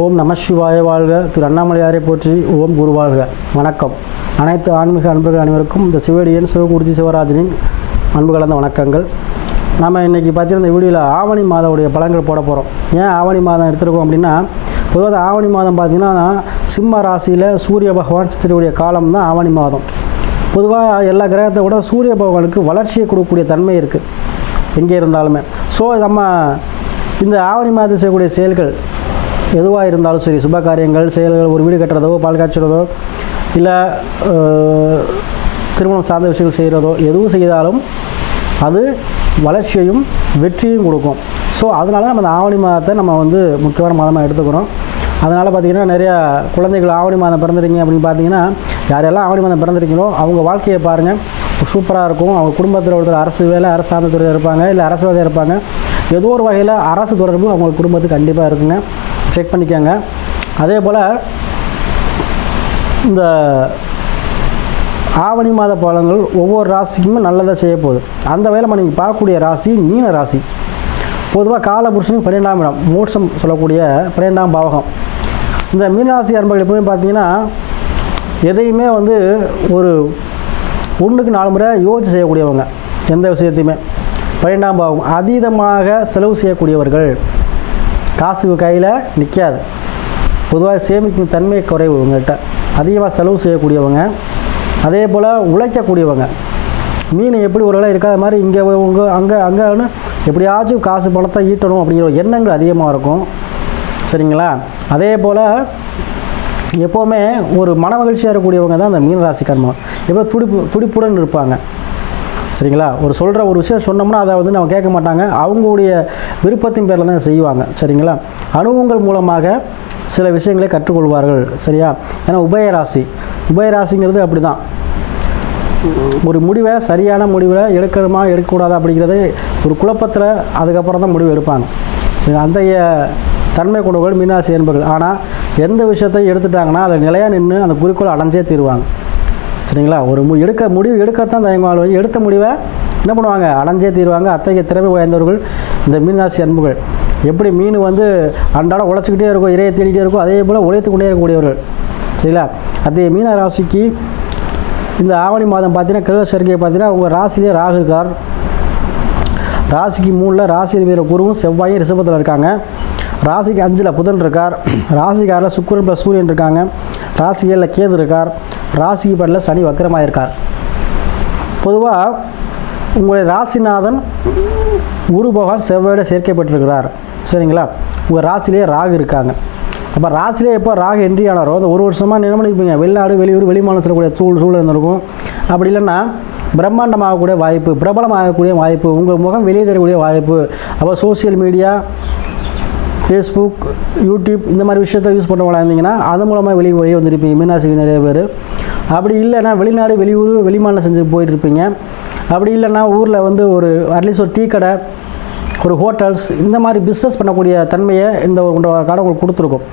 ஓம் நம சிவாய வாழ்க. திரு அண்ணாமலையாரை போற்றி. ஓம் குரு வாழ்க. வணக்கம். அனைத்து ஆன்மீக அன்பர்கள் அனைவருக்கும் இந்த சிவடியன் சிவகுருஜி சிவராஜனின் அன்பு கலந்த வணக்கங்கள். நம்ம இன்றைக்கி பார்த்தீங்கன்னா இந்த வீடியோவில் ஆவணி மாதவுடைய பலன்கள் போட போகிறோம். ஏன் ஆவணி மாதம் எடுத்துருக்கோம் அப்படின்னா, பொதுவாக ஆவணி மாதம் பார்த்திங்கன்னா சிம்ம ராசியில் சூரிய பகவான் சித்திரக்கூடிய காலம் தான் ஆவணி மாதம். பொதுவாக எல்லா கிரகத்தை விட சூரிய பகவானுக்கு வளர்ச்சியை கொடுக்கக்கூடிய தன்மை இருக்குது எங்கே இருந்தாலுமே. ஸோ நம்ம இந்த ஆவணி மாதம் செய்யக்கூடிய செயல்கள் எதுவாக இருந்தாலும் சரி, சுப காரியங்கள் செயல்கள், ஒரு வீடு கட்டுறதோ, பால் காய்ச்சறதோ, இல்லை திருமணம் சார்ந்த விஷயங்கள் செய்கிறதோ, எதுவும் செய்தாலும் அது வளர்ச்சியையும் வெற்றியும் கொடுக்கும். ஸோ அதனால நம்ம அந்த ஆவணி மாதத்தை நம்ம முக்கியமான மாதமாக எடுத்துக்கிறோம். அதனால் பார்த்திங்கன்னா நிறையா குழந்தைகள் ஆவணி மாதம் பிறந்துருக்கீங்க அப்படின்னு பார்த்தீங்கன்னா, யாரெல்லாம் ஆவணி மாதம் பிறந்திருக்கீங்களோ அவங்க வாழ்க்கையை பாருங்கள், சூப்பராக இருக்கும். அவங்க குடும்பத்தில் ஒருத்தர் அரசு வேலை, அரசாங்க துறையில் இருப்பாங்க, இல்லை அரசியல்வாதியாக இருப்பாங்க. ஏதோ ஒரு வகையில் அரசு தொடர்பு அவங்க குடும்பத்துக்கு கண்டிப்பாக இருக்குங்க. செக் பண்ணிக்கோங்க. அதே போல் இந்த ஆவணி மாத பலன்கள் ஒவ்வொரு ராசிக்குமே நல்லதாக செய்ய போகுது. அந்த வேலை நம்ம நீங்கள் பார்க்கக்கூடிய ராசி மீன ராசி. பொதுவாக காலபுருஷனுக்கு 12ஆம் இடம், மோட்சம் சொல்லக்கூடிய 12ஆம் பாவகம். இந்த மீனராசி அன்பர்கள் எப்பவுமே பார்த்தீங்கன்னா எதையுமே ஒரு 1க்கு 4 முறை யோசிச்சு செய்யக்கூடியவங்க. எந்த விஷயத்தையுமே 12ஆம் பாவம் அதீதமாக செலவு செய்யக்கூடியவர்கள். காசு கையில் நிற்காது. பொதுவாக சேமிக்கும் தன்மை குறைவு உங்கள்கிட்ட. அதிகமாக செலவு செய்யக்கூடியவங்க. அதே போல் உழைக்கக்கூடியவங்க. மீன் எப்படி ஒரு வேளை இருக்காத மாதிரி இங்கே அங்கேன்னு எப்படியாச்சும் காசு பணத்தை ஈட்டணும் அப்படிங்கிற எண்ணங்கள் அதிகமாக இருக்கும். சரிங்களா? அதே போல் எப்போவுமே ஒரு மன மகிழ்ச்சியாக இருக்கக்கூடியவங்க தான் அந்த மீன ராசிக்காரங்க. எப்போ துடிப்புடன் இருப்பாங்க. சரிங்களா? சொல்கிற ஒரு விஷயம் சொன்னோம்னா அதை நம்ம கேட்க மாட்டாங்க. அவங்களுடைய விருப்பத்தின் பேரில் தான் செய்வாங்க. சரிங்களா? அனுபவங்கள் மூலமாக சில விஷயங்களை கற்றுக்கொள்வார்கள். சரியா? ஏன்னா உபயராசிங்கிறது அப்படி தான். ஒரு முடிவை சரியான முடிவை எடுக்கணுமா எடுக்கக்கூடாதா அப்படிங்கிறது ஒரு குழப்பத்தில் அதுக்கப்புறம் தான் முடிவு எடுப்பாங்க. சரி, அந்த தன்மை கொண்டவர்கள் மீனராசி என்பர்கள். ஆனால் எந்த விஷயத்தை எடுத்துட்டாங்கன்னா அதை நிலையாக நின்று அந்த குறிக்கோள் அடைஞ்சே தீருவாங்க. சரிங்களா? ஒரு முடிவு எடுக்கத்தான் தயங்குவாங்க. எடுத்த முடிவை என்ன பண்ணுவாங்க? அடைஞ்சே தீருவாங்க. அத்தகைய திறமை வாய்ந்தவர்கள் இந்த மீனராசி அன்புகள். எப்படி மீன் அன்றாடம் உழைச்சிக்கிட்டே இருக்கும், இறையை தேடிக்கிட்டே இருக்கும், அதே போல் உழைத்து கொண்டே இருக்கக்கூடியவர்கள். சரிங்களா? அதே மீன ராசிக்கு இந்த ஆவணி மாதம் பார்த்தீங்கன்னா கிரக சேர்க்கையை பார்த்தீங்கன்னா உங்கள் ராசிலேயே ராகு இருக்கார். ராசிக்கு 3ல் ராசி அதிபதி குருவும் செவ்வாயும் ரிஷபத்தில் இருக்காங்க. ராசிக்கு 5ல் புதன் இருக்கார். ராசிக்கு 6ல் சுக்கிரன் + சூரியன் இருக்காங்க. ராசி 7ல் கேது இருக்கார். ராசிக்கு 12ல் சனி வக்கரமாக இருக்கார். பொதுவாக உங்களுடைய ராசிநாதன் குரு பகவான் செவ்வாயோட சேர்க்கப்பட்டிருக்கிறார். சரிங்களா? உங்கள் ராசிலேயே ராகு இருக்காங்க. அப்போ ராசிலே எப்போ ராகு என்ட்ரி ஆனாரோ அந்த ஒரு வருஷமாக நினைப்பீங்க வெளிநாடு வெளியூர் வெளிமாநிலம் செல்லக்கூடிய சூழல் இருந்திருக்கும். அப்படி இல்லைன்னா பிரம்மாண்டமாகக்கூடிய வாய்ப்பு, பிரபலமாகக்கூடிய வாய்ப்பு, உங்கள் முகம் வெளியே தரக்கூடிய வாய்ப்பு. அப்போ சோசியல் மீடியா, ஃபேஸ்புக், யூடியூப் இந்த மாதிரி விஷயத்தை யூஸ் பண்ணுறவங்களா இருந்தீங்கன்னா அது மூலமாக வெளியே வந்துருப்பீங்க. மீனாசி நிறைய பேர். அப்படி இல்லைன்னா வெளிநாடு வெளியூர் வெளிமாநிலம் செஞ்சு போயிட்டுருப்பீங்க. அப்படி இல்லைன்னா ஊரில் ஒரு அட்லீஸ்ட் ஒரு டீ கடை, ஒரு ஹோட்டல்ஸ் இந்த மாதிரி பிஸ்னஸ் பண்ணக்கூடிய தன்மையை இந்த காலம் உங்களுக்கு கொடுத்துருக்கும்.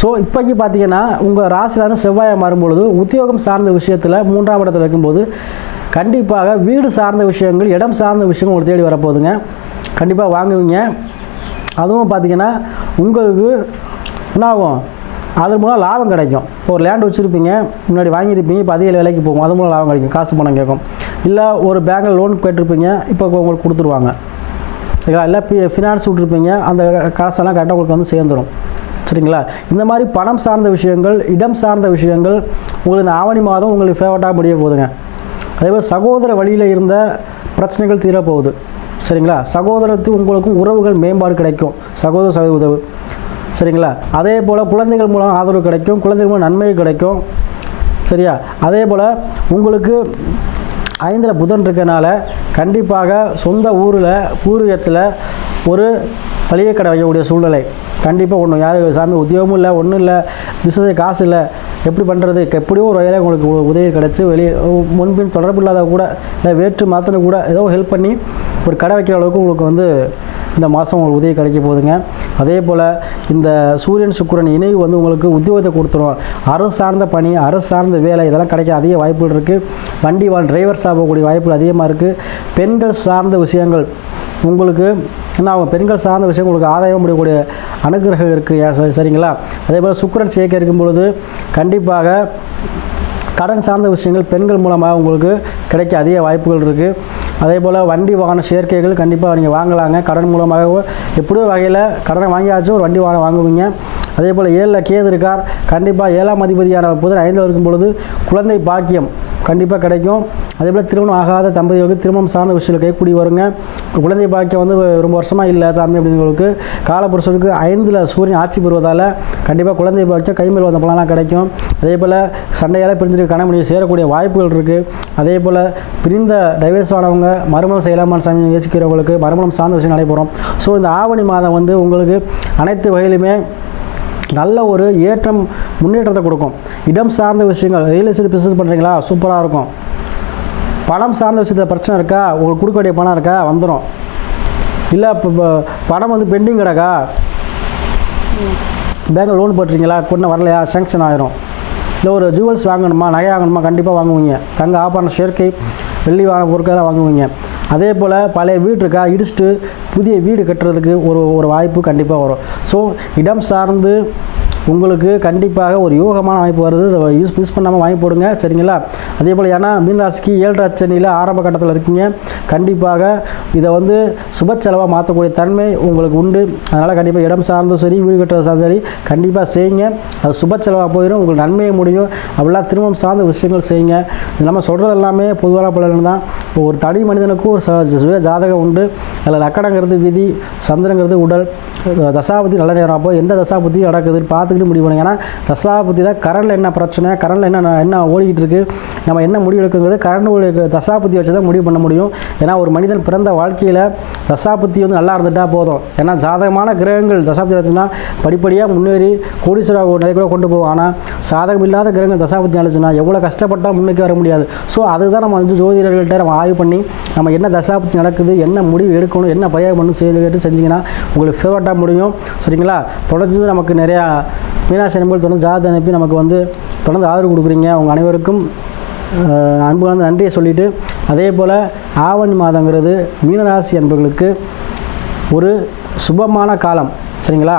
ஸோ இப்போக்கி பார்த்தீங்கன்னா உங்கள் ராசியில் செவ்வாயை மாறும்பொழுது உத்தியோகம் சார்ந்த விஷயத்தில் 3ஆம் இடத்துல இருக்கும்போது கண்டிப்பாக வீடு சார்ந்த விஷயங்கள், இடம் சார்ந்த விஷயங்கள் உங்களுக்கு தேடி வரப்போகுதுங்க. கண்டிப்பாக வாங்குவீங்க. அதுவும் பார்த்திங்கன்னா உங்களுக்கு என்ன ஆகும்? அது மூலம் லாபம் கிடைக்கும். இப்போ ஒரு லேண்ட் வச்சுருப்பீங்க, முன்னாடி வாங்கியிருப்பீங்க, இப்போ அதிக விலைக்கு போகும், அது மூலம் லாபம் கிடைக்கும், காசு பணம் கேட்கும். இல்லை ஒரு பேங்கில் லோன் கேட்டிருப்பீங்க, இப்போ உங்களுக்கு கொடுத்துருவாங்க. சரிங்களா? இல்லை ஃபினான்ஸ் விட்டுருப்பீங்க, அந்த காசெல்லாம் கரெக்டாக உங்களுக்கு சேர்ந்துடும். சரிங்களா? இந்த மாதிரி பணம் சார்ந்த விஷயங்கள், இடம் சார்ந்த விஷயங்கள் உங்களுக்கு இந்த ஆவணி மாதம் உங்களுக்கு ஃபேவரட்டாக முடிய போகுதுங்க. அதேபோல் சகோதர வழியில் இருந்த பிரச்சனைகள் தீரப்போகுது. சரிங்களா? சகோதரத்துக்கு உங்களுக்கும் உறவுகள் மேம்பாடு கிடைக்கும். சகோதர உதவு. சரிங்களா? அதே போல் குழந்தைகள் மூலம் ஆதரவு கிடைக்கும், குழந்தைகள் மூலம் நன்மை கிடைக்கும். சரியா? அதே போல் உங்களுக்கு 5ல் புதன் இருக்கனால கண்டிப்பாக சொந்த ஊரில் பூர்வீகத்தில் ஒரு பழைய கடை வைக்கக்கூடிய சூழ்நிலை கண்டிப்பாக ஒன்று. யார் சாமி உத்தியோகமும் இல்லை, ஒன்றும் இல்லை, பிஸ்னஸ் காசு இல்லை, எப்படி பண்ணுறது? எப்படியோ ஒரு வகையில் உங்களுக்கு உதவி கிடச்சி வெளியே முன்பின் தொடர்பு இல்லாத கூட, இல்லை வேற்று மாற்றின கூட ஏதோ ஹெல்ப் பண்ணி ஒரு கடை வைக்கிற அளவுக்கு உங்களுக்கு இந்த மாதம் உங்களுக்கு உதவி கிடைக்க போகுதுங்க. அதே போல் இந்த சூரியன் சுக்கிரன் இணைவு உங்களுக்கு உத்தியோகத்தை கொடுத்துரும். அரசு சார்ந்த பணி, அரசு சார்ந்த வேலை இதெல்லாம் கிடைக்க அதிக வாய்ப்புகள் இருக்குது. வண்டி டிரைவர்ஸாக போகக்கூடிய வாய்ப்புகள் அதிகமாக இருக்குது. பெண்கள் சார்ந்த விஷயங்கள் உங்களுக்கு என்ன ஆகும், பெண்கள் சார்ந்த விஷயம் உங்களுக்கு ஆதாயம் முடியக்கூடிய அனுகிரகம் இருக்குது. சரிங்களா? அதே போல் சுக்கிரன் சேர்க்கை இருக்கும் பொழுது கண்டிப்பாக கடன் சார்ந்த விஷயங்கள் பெண்கள் மூலமாக உங்களுக்கு கிடைக்க அதிக வாய்ப்புகள் இருக்குது. அதே போல் வண்டி வாகன சேர்க்கைகள் கண்டிப்பாக நீங்கள் வாங்கலாங்க. கடன் மூலமாக எப்படியோ வகையில் கடனை வாங்கியாச்சும் ஒரு வண்டி வாகனம் வாங்குவீங்க. அதே போல் 7ல் கேது இருக்கார். கண்டிப்பாக 7ஆம் அதிபதியான புதன் 5ல் இருக்கும் பொழுது குழந்தை பாக்கியம் கண்டிப்பாக கிடைக்கும். அதே போல் திருமணம் ஆகாத தம்பதிகளுக்கு திருமணம் சார்ந்த விஷயங்கள் கைக்கூடி வருங்க. குழந்தை பாக்கியம் வந்து ரொம்ப வருஷமாக இல்லை சாமி அப்படிங்கிறவங்களுக்கு காலபுருஷனுக்கு 5ல் சூரியன் ஆட்சி பெறுவதால் கண்டிப்பாக குழந்தை பாக்கியம் கைமேல் வந்த பலனாக கிடைக்கும். அதே போல் சண்டையால் பிரிஞ்சிருக்க கணவனியை சேரக்கூடிய வாய்ப்புகள் இருக்குது. அதே போல் பிரிந்த டைவர்ஸ் ஆனவங்க மறுமணம் செய்யலாமான்னு சாமி யோசிக்கிறவங்களுக்கு மறுமணம் சார்ந்த விஷயம் நடைபெறும். ஸோ இந்த ஆவணி மாதம் வந்து உங்களுக்கு அனைத்து வகையிலுமே நல்ல ஒரு முன்னேற்றத்தை கொடுக்கும். இடம் சார்ந்த விஷயங்கள், ரியல் எஸ்டேட் பிஸ்னஸ் பண்ணுறீங்களா, சூப்பராக இருக்கும். பணம் சார்ந்த விஷயத்தில் பிரச்சனை இருக்கா, உங்களுக்கு கொடுக்க வேண்டிய பணம் இருக்கா, வந்துடும். இல்லை இப்போ பணம் வந்து பெண்டிங் கிடக்கா, பேங்கில் லோன் போட்டுறீங்களா, கொண்டு வரலையா, சேங்ஷன் ஆயிரும். இல்லை ஒரு ஜுவல்ஸ் வாங்கணுமா, நகை வாங்கணுமா, கண்டிப்பாக வாங்குவீங்க. தங்க ஆபரண சேர்க்கை, வெள்ளி வாங்க பொருட்கள்லாம் வாங்குவீங்க. அதே போல் பழைய வீடு இருக்கா, இடிச்சுட்டு புதிய வீடு கட்டுறதுக்கு ஒரு வாய்ப்பு கண்டிப்பாக வரும். ஸோ இடம் சார்ந்து உங்களுக்கு கண்டிப்பாக ஒரு யோகமான அமைப்பு வருது. அதை மிஸ் பண்ணாமல் வாங்கி போடுங்க. சரிங்களா? அதே போல் ஏன்னா மீனராசிக்கு 7 சனியில் ஆரம்ப கட்டத்தில் இருக்கீங்க. கண்டிப்பாக இதை வந்து சுப செலவாக மாற்றக்கூடிய தன்மை உங்களுக்கு உண்டு. அதனால் கண்டிப்பாக இடம் சார்ந்தும் சரி, வீடு கட்டுறது சார்ந்தும் சரி கண்டிப்பாக செய்யுங்க. அது சுப செலவாக போயிடும், உங்களுக்கு நன்மையை முடியும். அப்படிலாம் திருமணம் சார்ந்த விஷயங்கள் செய்யுங்க. இது நம்ம சொல்கிறது எல்லாமே பொதுவான பலன் தான். ஒரு தனி மனிதனுக்கும் ஒரு சுய ஜாதகம் உண்டு. அதில் லக்கணங்கிறது விதி, சந்திரங்கிறது உடல், தசாபதி நல்ல நேரம். அப்போ எந்த தசாபதியும் நடக்குதுன்னு பார்த்துக்கிட்டு முடிவு பண்ணுங்க. ஏன்னா தசாபதி தான் கரண்டில் என்ன பிரச்சனை, கரண்டில் என்ன ஓடிக்கிட்டு இருக்குது, நம்ம என்ன முடிவு எடுக்குங்கிறது கரண்ட் தசாபதி வச்சு தான் முடிவு பண்ண முடியும். ஏன்னா ஒரு மனிதன் பிறந்த வாழ்க்கையில் தசாபதி வந்து நல்லா இருந்துட்டால் போதும். ஏன்னா ஜாதகமான கிரகங்கள் தசாபதி வச்சுன்னா படிப்படியாக முன்னேறி கோடீஸ்வர நிலை கூட கொண்டு போவோம். ஆனால் சாதகம் இல்லாத கிரகங்கள் தசாபதி அழைச்சுன்னா எவ்வளோ கஷ்டப்பட்டால் முன்னுக்கு வர முடியாது. ஸோ அதுதான் நம்ம வந்து ஜோதிடர்கள்ட்ட நம்ம ஆய்வு பண்ணி நம்ம என்ன தசாபதி நடக்குது, என்ன முடிவு எடுக்கணும், என்ன பரிகாரம் பண்ணணும் கேட்டு செஞ்சிங்கன்னா உங்களுக்கு ஃபேவரட்டாக முடியும். சரிங்களா? தொடர்ந்து நமக்கு நிறையா மீனாட்சி அன்பர்கள் தொடர்ந்து ஜாதகம் அனுப்பி நமக்கு வந்து தொடர்ந்து ஆதரவு கொடுக்குறீங்க. அவங்க அனைவருக்கும் அன்பு வந்து நன்றியை சொல்லிவிட்டு, அதே போல் ஆவணி மாதங்கிறது மீனராசி அன்பர்களுக்கு ஒரு சுபமான காலம். சரிங்களா?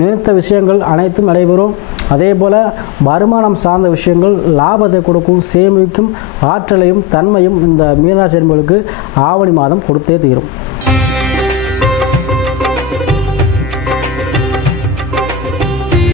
நினைத்த விஷயங்கள் அனைத்தும் நடைபெறும். அதே போல் வருமானம் சார்ந்த விஷயங்கள் லாபத்தை கொடுக்கும், சேமிக்கும் ஆற்றலையும் தன்மையும் இந்த மீனராசி அன்பர்களுக்கு ஆவணி மாதம் கொடுத்தே தீரும்.